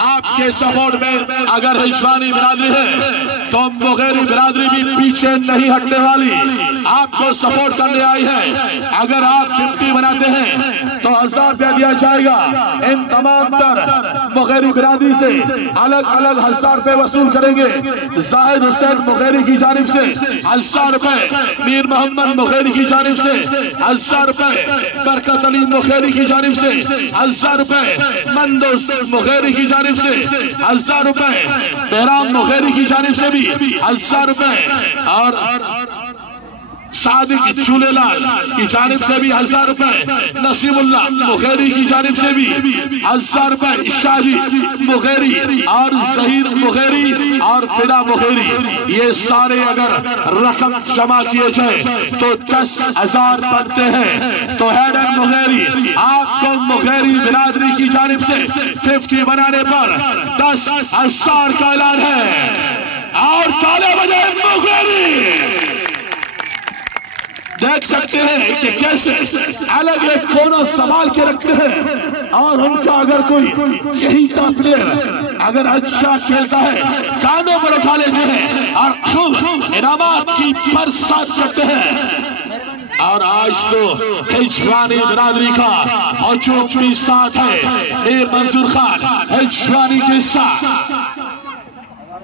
आपके सपोर्ट में अगर हिजवानी बिरादरी है तो मुगेरी बिरादरी भी पीछे नहीं हटने वाली, आपको सपोर्ट करने आई है। अगर आप 50 बनाते हैं तो 1000 रुपया दिया जाएगा। इन तमाम तर मुगेरी बिरादरी से अलग अलग 1000 रुपए वसूल करेंगे। जाहिद हुसैन मुगेरी की जानिब से 1000 रुपए, मीर मोहम्मद मुगेरी की जानिब से 1000 रुपए, बरकत अली मुगेरी की जानिब से 1000 रुपए, मंदोस मुगेरी की जानिब से 1000 रुपए, बहराम मुगेरी की जानिब से भी 1000 रुपए और सादिक चूलेलाल की जानिब से भी 1000 रुपए, नसीमुल्लाह मुगेरी की जानिब से भी 1000 रुपए, शाही मुगेरी और जहीर मुगेरी और फिदा मुगेरी, ये सारे अगर रकम जमा किए जाए तो 10,000 बनते हैं। तो हैदर मुगेरी आपको मुगेरी बिरादरी की जानिब से 50 बनाने पर 10,000 का ऐलान है। और ताले बजाए मुगेरी। देख सकते हैं कि कैसे अलग एक कोना संभाल के रखते हैं और उनका अगर कोई शहीदा प्लेयर अगर अच्छा खेलता है कानों पर उठा लेते हैं और खूब इनामात की बरसात करते हैं। और आज तो हिजवानी बिरादरी का और जो भी साथ है मीर मंसूर खान हिजवानी के साथ